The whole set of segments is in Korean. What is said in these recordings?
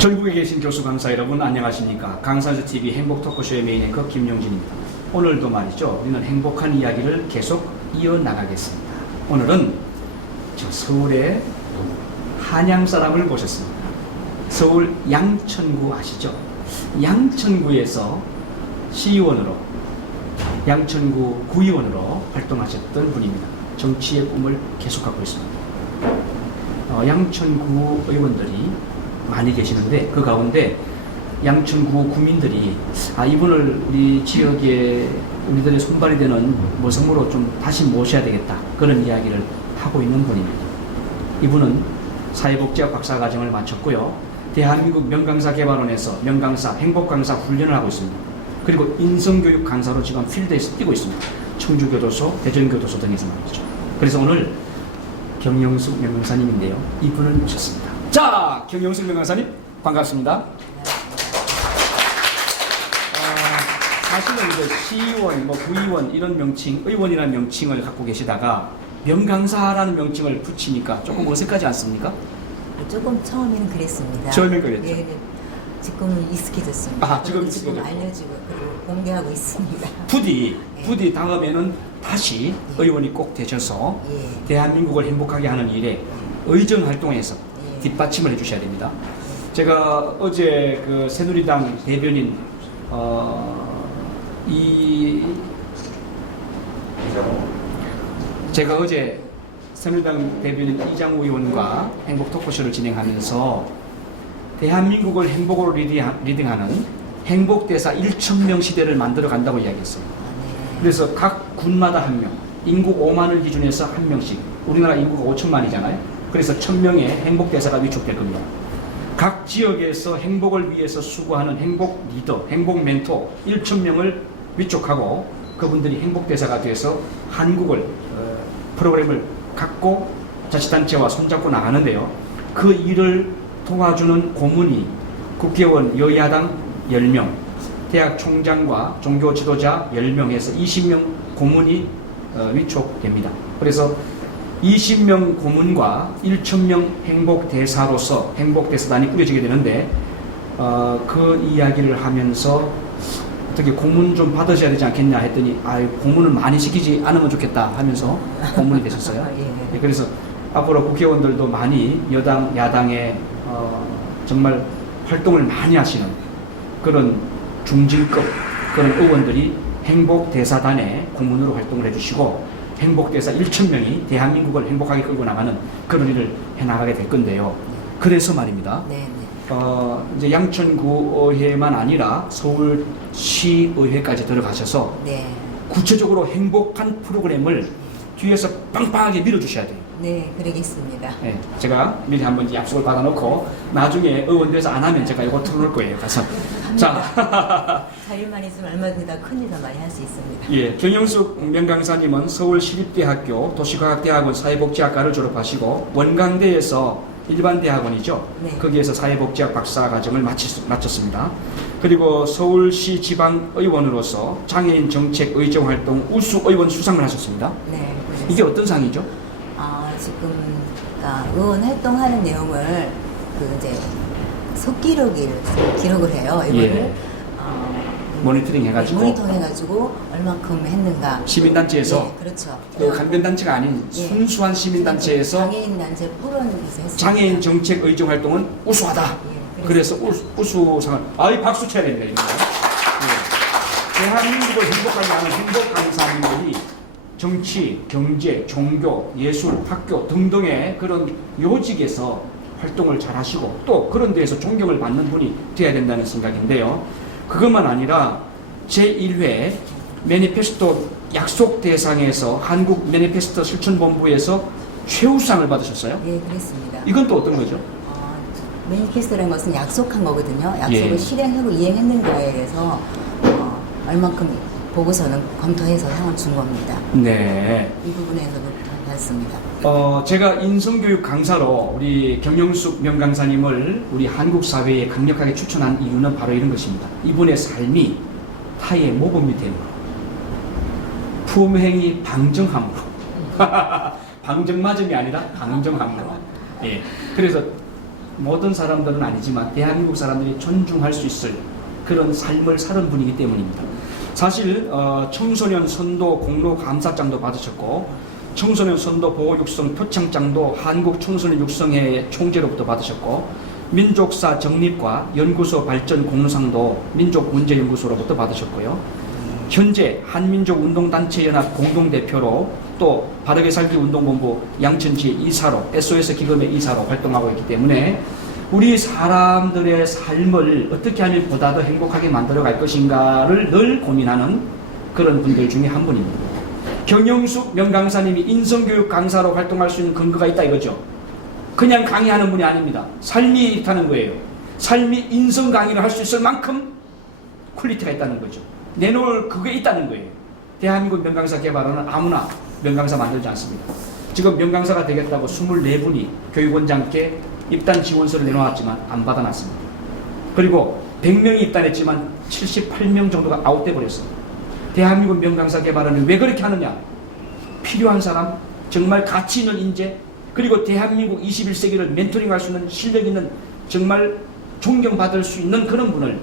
전국에 계신 교수 강사 여러분 안녕하십니까? 강사즈 TV 행복 토크쇼의 메인 앵커 김용진입니다. 오늘도 말이죠, 우리는 행복한 이야기를 계속 이어나가겠습니다. 오늘은 저 서울의 한양 사람을 모셨습니다. 서울 양천구 아시죠? 양천구에서 시의원으로, 양천구 구의원으로 활동하셨던 분입니다. 정치의 꿈을 계속 갖고 있습니다. 양천구 의원들이 많이 계시는데 그 가운데 양천구 구민들이 이분을 우리 지역에 우리들의 손발이 되는 모성으로 좀 다시 모셔야 되겠다, 그런 이야기를 하고 있는 분입니다. 이분은 사회복지학 박사과정을 마쳤고요, 대한민국 명강사 개발원에서 명강사, 행복강사 훈련을 하고 있습니다. 그리고 인성교육 강사로 지금 필드에서 뛰고 있습니다. 청주교도소, 대전교도소 등에서 말이죠. 그래서 오늘 경영숙 명강사님인데요, 이분을 모셨습니다. 자, 경영숙 명강사님 반갑습니다. 사실은 이제 시의원, 구의원 이런 명칭, 의원이라는 명칭을 갖고 계시다가 명강사라는 명칭을 붙이니까 조금 어색하지 않습니까? 조금 처음에는 그랬습니다. 처음엔 그랬죠. 네, 지금은 익숙해졌습니다. 지금 지금 익숙해졌고. 알려지고 그리고 공개하고 있습니다. 부디 다음에는 다시 의원이 꼭 되셔서 대한민국을 행복하게 하는 일에 의정 활동에서 뒷받침을 해주셔야 됩니다. 제가 어제 그 새누리당 대변인 제가 어제 새누리당 대변인 이장우 의원과 행복 토크쇼를 진행하면서 대한민국을 행복으로 리딩하는 행복대사 1,000명 시대를 만들어 간다고 이야기했어요. 그래서 각 군마다 한 명, 인구 5만을 기준해서 한 명씩, 우리나라 인구가 5천만이잖아요. 그래서 1,000명의 행복대사가 위촉될 겁니다. 각 지역에서 행복을 위해서 수고하는 행복 리더, 행복 멘토 1,000명을 위촉하고 그분들이 행복대사가 돼서 한국을 프로그램을 갖고 자치단체와 손잡고 나가는데요. 그 일을 도와주는 고문이 국회의원 여야당 10명, 대학 총장과 종교 지도자 10명에서 20명 고문이 위촉됩니다. 그래서 20명 고문과 1,000명 행복대사로서 행복대사단이 꾸려지게 되는데 그 이야기를 하면서 어떻게 고문 좀 받으셔야 되지 않겠냐 했더니 고문을 많이 시키지 않으면 좋겠다 하면서 고문이 되셨어요. 예. 그래서 앞으로 국회의원들도 많이 여당, 야당에 정말 활동을 많이 하시는 그런 중진급 그런 의원들이 행복대사단의 고문으로 활동을 해주시고 행복대사 1,000명이 대한민국을 행복하게 끌고 나가는 그런 일을 해나가게 될 건데요. 그래서 말입니다. 이제 양천구의회만 아니라 서울시의회까지 들어가셔서 구체적으로 행복한 프로그램을 뒤에서 빵빵하게 밀어주셔야 돼요. 네, 그러겠습니다. 네, 제가 미리 한번 약속을 받아놓고 나중에 의원돼서 안 하면 제가 이거 털어놓을 거예요. 가서. 자, 자유만 있으면 얼마든지 다 큰일 더 많이 할 수 있습니다. 예, 경영숙 명강사님은 서울시립대학교 도시과학대학원 사회복지학과를 졸업하시고 원광대에서 일반대학원이죠. 네. 거기에서 사회복지학 박사과정을 마쳤습니다. 그리고 서울시 지방의원으로서 장애인 정책 의정활동 우수의원 수상을 하셨습니다. 네. 이게 어떤 상이죠? 지금 의원 활동하는 내용을 이제 기록을 해요. 이거를 모니터링 해가지고 모니터링해가지고 얼마큼 했는가. 시민단체에서 그렇죠. 그 간변단체가 아닌 순수한 시민단체에서 장애인 단체 포럼에서 했습니다. 장애인 정책 의정 활동은 우수하다. 그래서 우수상을 박수 쳐야 됩니다. 이거. 대한민국을 행복하게 하는 행복 강사님들이 정치, 경제, 종교, 예술, 학교 등등의 그런 요직에서 활동을 잘 하시고 또 그런 데에서 존경을 받는 분이 되어야 된다는 생각인데요. 그것만 아니라 제1회 매니페스토 약속 대상에서 한국 매니페스토 실천본부에서 최우수상을 받으셨어요? 네, 그렇습니다. 이건 또 어떤 거죠? 매니페스토라는 것은 약속한 거거든요. 약속을 실행하고 이행했는가에 대해서 얼만큼 보고서는 검토해서 상을 준 겁니다. 네. 이 부분에서도 받았습니다. 제가 인성교육 강사로 우리 경영숙 명강사님을 우리 한국 사회에 강력하게 추천한 이유는 바로 이런 것입니다. 이분의 삶이 타의 모범이 되므로, 품행이 방정함으로, 방정맞음이 아니라 방정함으로. 예. 그래서 모든 사람들은 아니지만 대한민국 사람들이 존중할 수 있을 그런 삶을 사는 분이기 때문입니다. 사실 청소년 선도 공로 감사장도 받으셨고 청소년 선도 보호 육성 표창장도 한국 청소년 육성회 총재로부터 받으셨고 민족사 정립과 연구소 발전 공로상도 민족문제연구소로부터 받으셨고요. 현재 한민족운동단체연합 공동대표로 또 바르게 살기 운동본부 양천지 이사로 SOS 기금의 이사로 활동하고 있기 때문에 우리 사람들의 삶을 어떻게 하면 보다 더 행복하게 만들어갈 것인가를 늘 고민하는 그런 분들 중에 한 분입니다. 경영숙 명강사님이 인성교육 강사로 활동할 수 있는 근거가 있다 이거죠. 그냥 강의하는 분이 아닙니다. 삶이 있다는 거예요. 삶이 인성 강의를 할 수 있을 만큼 퀄리티가 있다는 거죠. 내놓을 그게 있다는 거예요. 대한민국 명강사 개발원은 아무나 명강사 만들지 않습니다. 지금 명강사가 되겠다고 24분이 교육원장께 입단 지원서를 내놓았지만 안 받아놨습니다. 그리고 100명이 입단했지만 78명 정도가 아웃돼 버렸습니다. 대한민국 명강사 개발원은 왜 그렇게 하느냐? 필요한 사람, 정말 가치 있는 인재, 그리고 대한민국 21세기를 멘토링할 수 있는 실력 있는 정말 존경받을 수 있는 그런 분을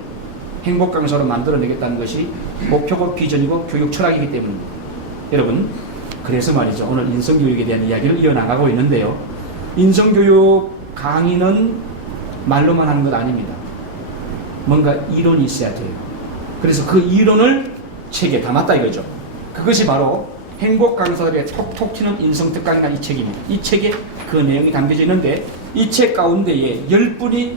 행복 강사로 만들어내겠다는 것이 목표고 비전이고 교육 철학이기 때문입니다. 여러분, 그래서 말이죠. 오늘 인성교육에 대한 이야기를 이어나가고 있는데요. 인성교육 강의는 말로만 하는 것 아닙니다. 뭔가 이론이 있어야 돼요. 그래서 그 이론을 책에 담았다 이거죠. 그것이 바로 행복 강사들의 톡톡 튀는 인성 특강이라는 이 책입니다. 이 책에 그 내용이 담겨져 있는데 이 책 가운데에 10분이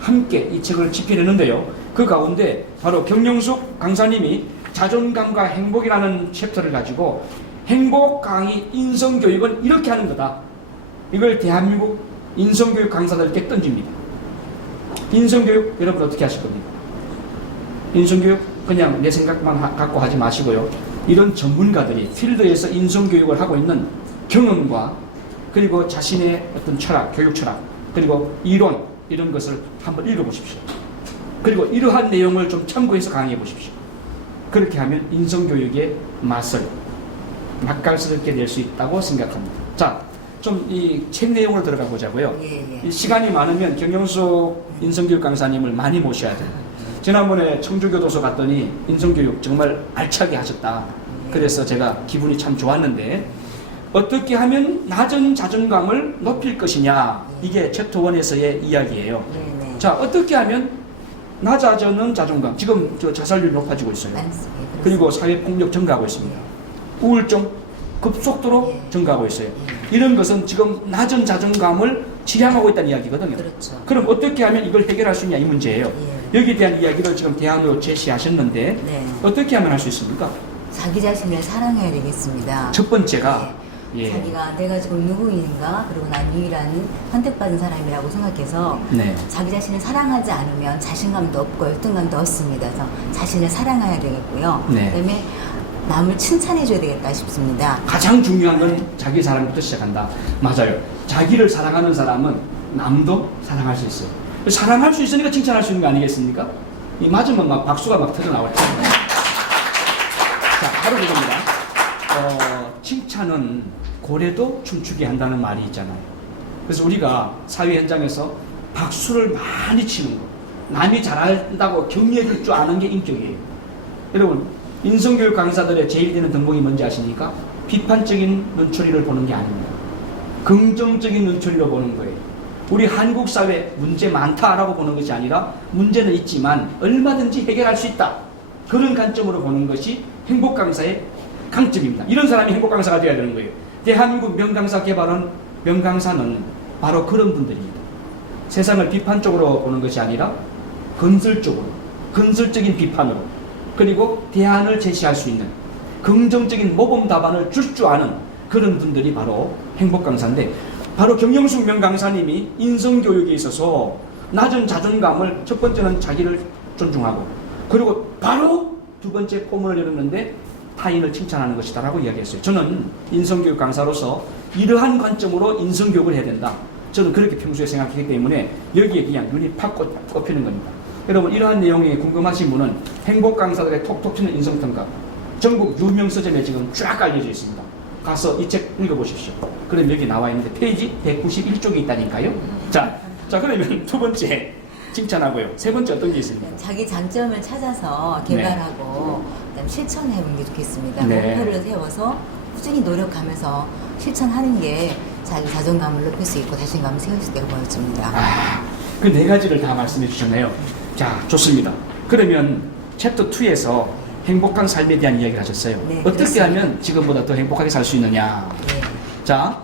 함께 이 책을 집필했는데요. 그 가운데 바로 경영숙 강사님이 자존감과 행복이라는 챕터를 가지고 행복 강의 인성교육은 이렇게 하는 거다. 이걸 대한민국 인성교육 강사들께 던집니다. 인성교육 여러분 어떻게 하실 겁니까? 인성교육 그냥 내 생각만 갖고 하지 마시고요. 이런 전문가들이 필드에서 인성교육을 하고 있는 경험과 그리고 자신의 어떤 철학, 교육 철학, 그리고 이론 이런 것을 한번 읽어보십시오. 그리고 이러한 내용을 좀 참고해서 강의해 보십시오. 그렇게 하면 인성교육의 맛을 맛깔스럽게 낼 수 있다고 생각합니다. 자, 좀 이 책 내용으로 들어가 보자고요. 이 시간이 많으면 경영숙 인성교육 강사님을 많이 모셔야 돼요. 지난번에 청주교도소 갔더니 인성교육 정말 알차게 하셨다. 그래서 제가 기분이 참 좋았는데 어떻게 하면 낮은 자존감을 높일 것이냐 이게 챕터 1에서의 이야기예요. 자, 어떻게 하면 낮아지는 자존감, 지금 저 자살률이 높아지고 있어요. 그리고 사회폭력 증가하고 있습니다. 우울증 급속도로 증가하고 있어요. 이런 것은 지금 낮은 자존감을 지향하고 있다는 이야기거든요. 그렇죠. 그럼 어떻게 하면 이걸 해결할 수 있냐 이 문제예요. 여기에 대한 이야기를 지금 대안으로 제시하셨는데 어떻게 하면 할 수 있습니까? 자기 자신을 사랑해야 되겠습니다. 첫 번째가 자기가 내가 지금 누구인가, 그리고 난 유일한 선택받은 사람이라고 생각해서 자기 자신을 사랑하지 않으면 자신감도 없고 열등감도 없습니다. 그래서 자신을 사랑해야 되겠고요. 그다음에 남을 칭찬해줘야 되겠다 싶습니다. 가장 중요한 건 자기 사랑부터 시작한다. 맞아요. 자기를 사랑하는 사람은 남도 사랑할 수 있어요. 사랑할 수 있으니까 칭찬할 수 있는 거 아니겠습니까? 이 맞으면 막 박수가 막 터져나올 텐데. 자, 바로 그겁니다. 칭찬은 고래도 춤추게 한다는 말이 있잖아요. 그래서 우리가 사회 현장에서 박수를 많이 치는 거, 남이 잘한다고 격려해 줄 줄 아는 게 인격이에요. 여러분, 인성교육 강사들의 제일 되는 덕목이 뭔지 아십니까? 비판적인 눈초리를 보는 게 아닙니다. 긍정적인 눈초리로 보는 거예요. 우리 한국 사회 문제 많다라고 보는 것이 아니라 문제는 있지만 얼마든지 해결할 수 있다. 그런 관점으로 보는 것이 행복 강사의 강점입니다. 이런 사람이 행복 강사가 되어야 되는 거예요. 대한민국 명강사 개발원 명강사는 바로 그런 분들입니다. 세상을 비판적으로 보는 것이 아니라 건설적으로, 건설적인 비판으로, 그리고 대안을 제시할 수 있는 긍정적인 모범 답안을 줄 줄 아는 그런 분들이 바로 행복 강사인데, 바로 경영숙 명강사님이 인성교육에 있어서 낮은 자존감을 첫 번째는 자기를 존중하고, 그리고 바로 두 번째 포문을 열었는데 타인을 칭찬하는 것이다라고 이야기했어요. 저는 인성교육 강사로서 이러한 관점으로 인성교육을 해야 된다. 저는 그렇게 평소에 생각하기 때문에 여기에 그냥 눈이 팍 꼽히는 겁니다. 여러분, 이러한 내용이 궁금하신 분은 행복 강사들의 톡톡 튀는 인성평가 전국 유명 서점에 지금 쫙 알려져 있습니다. 가서 이 책 읽어보십시오. 그럼 여기 나와 있는데 페이지 191쪽에 있다니까요. 자, 자, 그러면 두 번째 칭찬하고요. 세 번째 어떤 게 있습니까? 자기 장점을 찾아서 개발하고 그다음 실천해 보는 게 좋겠습니다. 네. 목표를 세워서 꾸준히 노력하면서 실천하는 게 자기 자존감을 높일 수 있고 자신감을 세울 수 있다고 보여집니다. 아, 그 네 가지를 다 말씀해 주셨네요. 자, 좋습니다. 그러면 챕터 2에서 행복한 삶에 대한 이야기를 하셨어요. 네, 어떻게 그렇습니다. 하면 지금보다 더 행복하게 살 수 있느냐. 네. 자,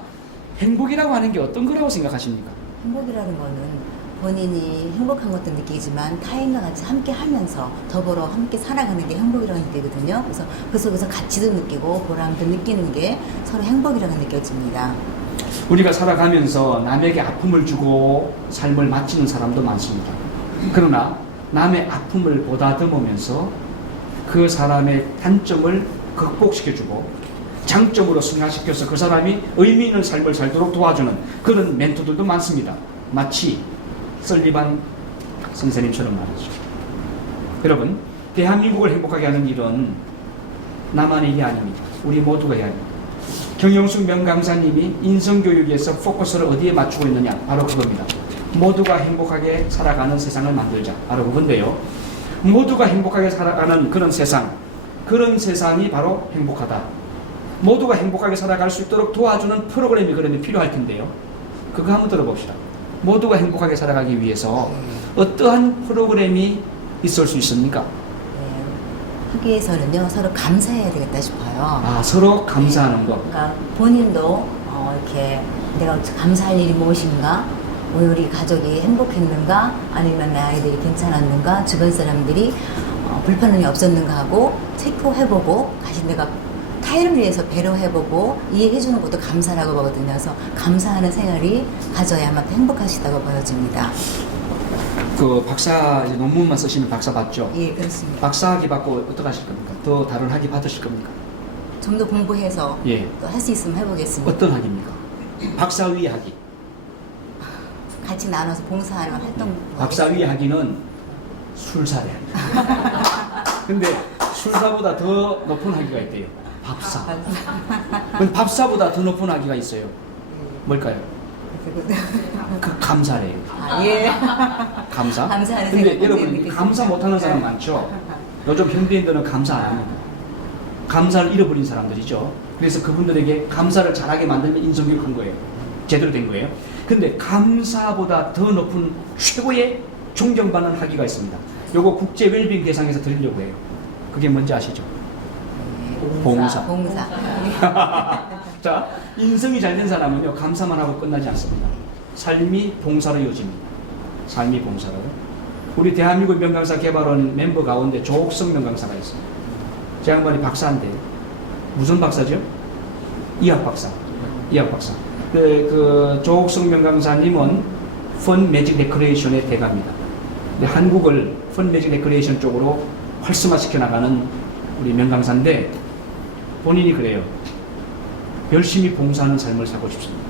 행복이라고 하는 게 어떤 거라고 생각하십니까? 행복이라는 거는 본인이 행복한 것도 느끼지만 타인과 같이 함께 하면서 더불어 함께 살아가는 게 행복이라고 느끼거든요. 그래서 그 속에서 가치도 느끼고 보람도 느끼는 게 서로 행복이라고 느껴집니다. 우리가 살아가면서 남에게 아픔을 주고 삶을 마치는 사람도 많습니다. 그러나 남의 아픔을 보다듬으면서 그 사람의 단점을 극복시켜주고 장점으로 승화시켜서 그 사람이 의미 있는 삶을 살도록 도와주는 그런 멘토들도 많습니다. 마치 설리반 선생님처럼 말이죠. 여러분, 대한민국을 행복하게 하는 일은 나만의 일이 아닙니다. 우리 모두가 해야 합니다. 경영숙 명강사님이 인성교육에서 포커스를 어디에 맞추고 있느냐, 바로 그겁니다. 모두가 행복하게 살아가는 세상을 만들자, 바로 그건데요. 모두가 행복하게 살아가는 그런 세상이 바로 행복하다. 모두가 행복하게 살아갈 수 있도록 도와주는 프로그램이 그러면 필요할 텐데요. 그거 한번 들어봅시다. 모두가 행복하게 살아가기 위해서 어떠한 프로그램이 있을 수 있습니까? 하기 위해서는요, 서로 감사해야 되겠다 싶어요. 아, 서로 감사하는 것. 그러니까 본인도 이렇게 내가 감사할 일이 무엇인가, 우리 가족이 행복했는가, 아니면 내 아이들이 괜찮았는가, 주변 사람들이 불편함이 없었는가 하고 체크해보고, 다시 내가 타인을 위해서 배려해보고 이해해주는 것도 감사라고 보거든요. 그래서 감사하는 생활이 가져야만 행복하시다고 보여집니다. 그 박사 이제 논문만 쓰시면 박사 받죠? 예, 그렇습니다. 박사학위 받고 어떻게 하실 겁니까? 더 다른 학위 받으실 겁니까? 좀 더 공부해서 예. 또 할 수 있으면 해보겠습니다. 어떤 학위입니까? 박사위 학위. 같이 나눠서 봉사하는 활동. 박사위 학위는 술사래. 근데 술사보다 더 높은 학위가 있대요. 밥사. 그럼 밥사보다 더 높은 학위가 있어요. 뭘까요? 그 감사래요. 아, 예. 감사? 감사하는 근데 생각 여러분 느끼겠습니다. 감사 못하는 사람 많죠? 요즘 현대인들은 감사 안 합니다. 감사를 잃어버린 사람들이죠. 그래서 그분들에게 감사를 잘하게 만들면 인성교육한 거예요. 제대로 된 거예요. 근데 감사보다 더 높은 최고의 존경받는 학위가 있습니다. 요거 국제 웰빙 대상에서 드리려고 해요. 그게 뭔지 아시죠? 봉사. 자, 인성이 잘 된 사람은요, 감사만 하고 끝나지 않습니다. 삶이 봉사로 이어집니다. 삶이 봉사로. 우리 대한민국 명강사 개발원 멤버 가운데 조옥성 명강사가 있어요. 제 양반이 박사인데, 무슨 박사죠? 이학 박사. 이학 박사. 그 조옥성 명강사님은 펀 매직 레크레이션의 대가입니다. 근데 한국을 펀 매직 레크레이션 쪽으로 활성화시켜 나가는 우리 명강사인데, 본인이 그래요. 열심히 봉사하는 삶을 살고 싶습니다.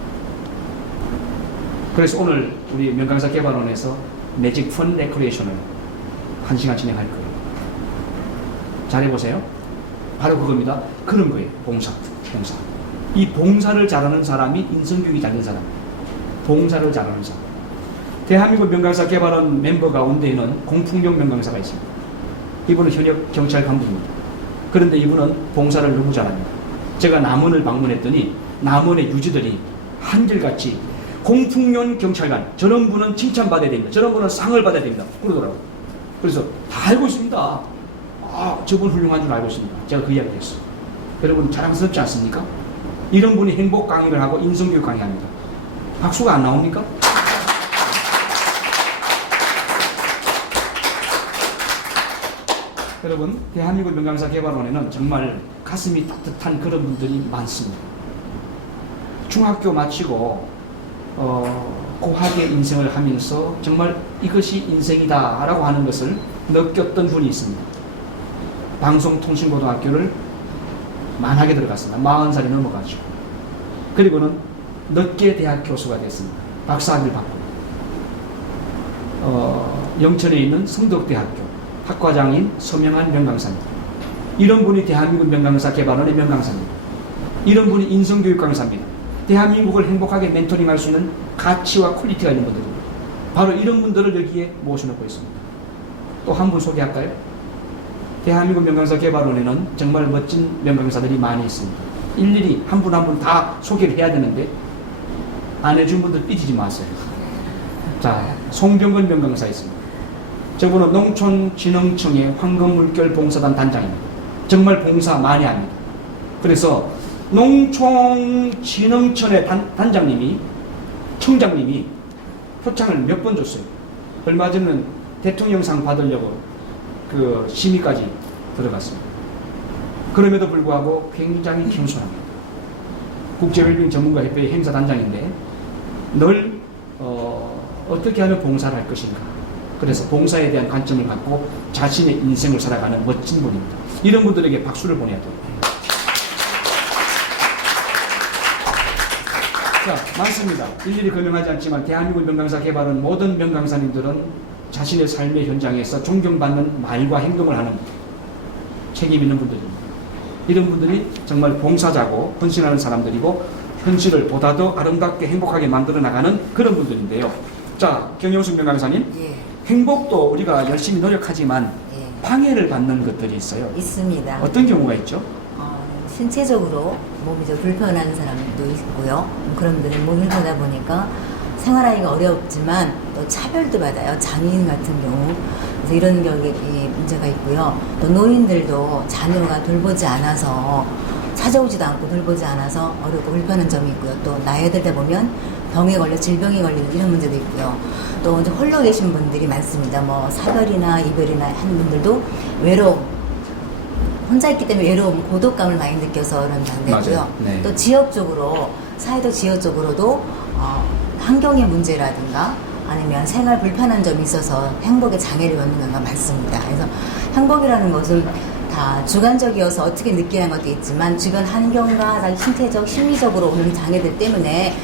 그래서 오늘 우리 명강사 개발원에서 매직 펀 레크레이션을 1시간 진행할 거예요. 잘해보세요. 바로 그겁니다. 그런 거예요. 봉사. 이 봉사를 잘하는 사람이 인성교육이 잘된 사람. 봉사를 잘하는 사람. 대한민국 명강사 개발원 멤버 가운데에는 공풍용 명강사가 있습니다. 이분은 현역 경찰 간부입니다. 그런데 이분은 봉사를 너무 잘합니다. 제가 남원을 방문했더니 남원의 유지들이 한결같이 공풍용 경찰관, 저런 분은 칭찬받아야 됩니다. 저런 분은 상을 받아야 됩니다. 그러더라고요. 그래서 다 알고 있습니다. 아, 저분 훌륭한 줄 알고 있습니다. 제가 그 이야기를 했어요. 여러분 자랑스럽지 않습니까? 이런 분이 행복 강의를 하고 인성교육 강의합니다. 박수가 안 나옵니까? 여러분, 대한민국 명강사 개발원에는 정말 가슴이 따뜻한 그런 분들이 많습니다. 중학교 마치고 고학의 인생을 하면서 정말 이것이 인생이다 라고 하는 것을 느꼈던 분이 있습니다. 방송통신고등학교를 만하게 들어갔습니다. 40살이 넘어가죠. 그리고는 늦게 대학 교수가 됐습니다. 박사학위를 받고 영천에 있는 성덕대학교 학과장인 서명한 명강사입니다. 이런 분이 대한민국 명강사 개발원의 명강사입니다. 이런 분이 인성교육 강사입니다. 대한민국을 행복하게 멘토링할 수 있는 가치와 퀄리티가 있는 분들입니다. 바로 이런 분들을 여기에 모셔놓고 있습니다. 또 한 분 소개할까요? 대한민국 명강사 개발원에는 정말 멋진 명강사들이 많이 있습니다. 일일이 한 분 한 분 다 소개를 해야 되는데 안 해준 분들 삐지지 마세요. 자, 송병근 명강사 있습니다. 저분은 농촌진흥청의 황금물결 봉사단 단장입니다. 정말 봉사 많이 합니다. 그래서 농촌진흥청의 단장님이, 청장님이 표창을 몇 번 줬어요. 얼마 전에는 대통령상 받으려고 그 심의까지 들어갔습니다. 그럼에도 불구하고 굉장히 겸손합니다. 국제웰빙 전문가협회의 행사단장인데 늘 어떻게 하면 봉사를 할 것인가. 그래서 봉사에 대한 관점을 갖고 자신의 인생을 살아가는 멋진 분입니다. 이런 분들에게 박수를 보내야 됩니다. 자, 많습니다. 일일이 거명하지 않지만 대한민국 명강사 개발은 모든 명강사님들은 자신의 삶의 현장에서 존경받는 말과 행동을 하는 책임 있는 분들입니다. 이런 분들이 정말 봉사자고 헌신하는 사람들이고 현실을 보다 더 아름답게 행복하게 만들어 나가는 그런 분들인데요. 자, 경영숙 명강사님, 예. 행복도 우리가 열심히 노력하지만 예. 방해를 받는 것들이 있어요. 있습니다. 어떤 경우가 있죠? 신체적으로 몸이 좀 불편한 사람도 있고요. 그런 분들은 몸이 불편하다 보니까 생활하기가 어렵지만 또 차별도 받아요. 장애인 같은 경우. 그래서 이런 경우에 문제가 있고요. 또 노인들도 자녀가 돌보지 않아서 찾아오지도 않고 돌보지 않아서 어렵고 불편한 점이 있고요. 또 나이가 들다 보면 병에 걸려 질병에 걸리는 이런 문제도 있고요. 또 이제 홀로 계신 분들이 많습니다. 뭐 사별이나 이별이나 한 분들도 외로움, 혼자 있기 때문에 외로움, 고독감을 많이 느껴서 그런 반대고요. 네. 또 지역적으로, 사회도 지역적으로도 환경의 문제라든가 아니면 생활 불편한 점이 있어서 행복에 장애를 겪는 경우가 많습니다. 그래서 행복이라는 것은 다 주관적이어서 어떻게 느끼는 것도 있지만 주변 환경과 자기 신체적, 심리적으로 오는 장애들 때문에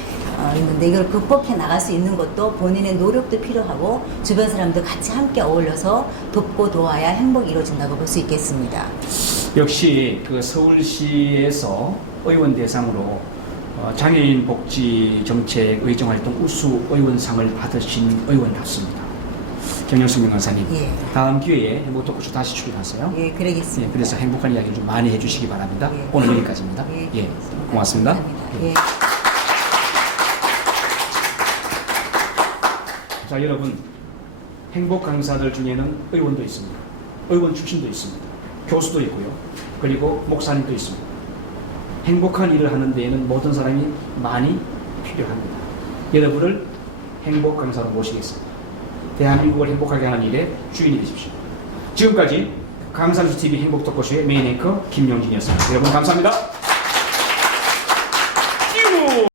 있는데 이걸 극복해 나갈 수 있는 것도 본인의 노력도 필요하고 주변 사람들 같이 함께 어울려서 돕고 도와야 행복이 이루어진다고 볼 수 있겠습니다. 역시 그 서울시에서 의원 대상으로 장애인 복지 정책 의정활동 우수 의원상을 받으신 의원답습니다. 경영숙 명강사님, 예. 다음 기회에 행복 토크쇼 다시 출연하세요. 예, 그러겠습니다. 예, 그래서 행복한 이야기를 좀 많이 해주시기 바랍니다. 예. 오늘 여기까지입니다. 예, 예, 고맙습니다. 감사합니다. 예. 예. 자, 여러분, 행복 강사들 중에는 의원도 있습니다. 의원 출신도 있습니다. 교수도 있고요. 그리고 목사님도 있습니다. 행복한 일을 하는 데에는 모든 사람이 많이 필요합니다. 여러분을 행복 강사로 모시겠습니다. 대한민국을 행복하게 하는 일에 주인이 되십시오. 지금까지 강산수 TV 행복 토크쇼의 메인 앵커 김용진이었습니다. 여러분 감사합니다.